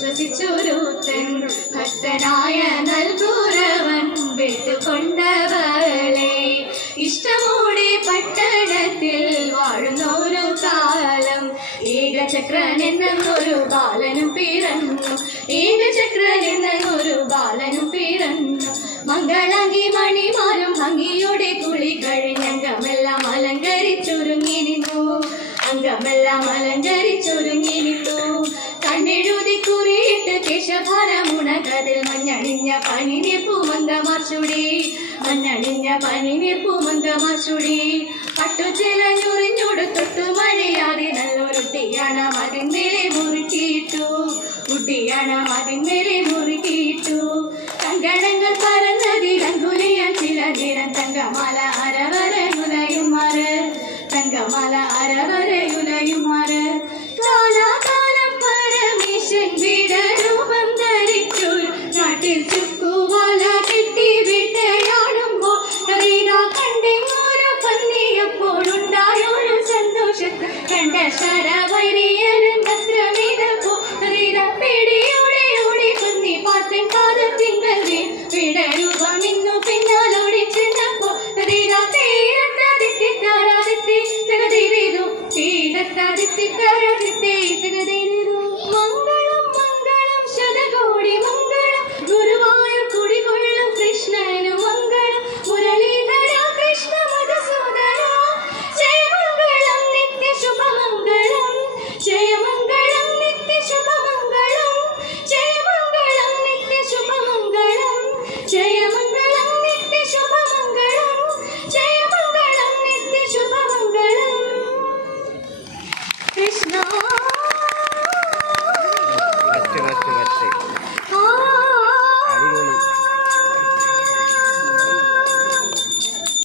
വിശ്വസിച്ചൊരുത്തൻ ഭക്തനായ നൽകുറവൻ വിട്ടുകൊണ്ടവളെ ഇഷ്ടമോടെ പട്ടണത്തിൽ വാഴുന്നൊരു കാലം ഏകചക്രൻ എന്നൊരു ബാലനും പിറന്നു ഏകചക്രൻ എന്നൊരു ബാലനും പിറന്നു മംഗളാംഗി മണിമാരും ഭംഗിയുടെ കുളി കഴിഞ്ഞംഗമെല്ലാം അലങ്കരിച്ചൊരുങ്ങി നിന്നു അംഗമെല്ലാം അലങ്കരിച്ചൊരുങ്ങി നിന്നു കണ്ണെഴുതി കുറിയിട്ട് കേശഭാരമുണകതിൽ മഞ്ഞണിഞ്ഞ പനിനീർപ്പൂമന്തമാർച്ചുടി മഞ്ഞണിഞ്ഞ പനിനീർപ്പൂമന്തമാർച്ചുടി പട്ടുചിലഞ്ഞുറിഞ്ഞോട് തൊട്ടു മഴയാതെ നല്ലൊരുട്ടിയാണ് അതിന്മേലെ മുറുക്കിയിട്ടു കുട്ടിയാണ് അതിന്മേലെ മുറുക്കിയിട്ടു കങ്കണങ്ങൾ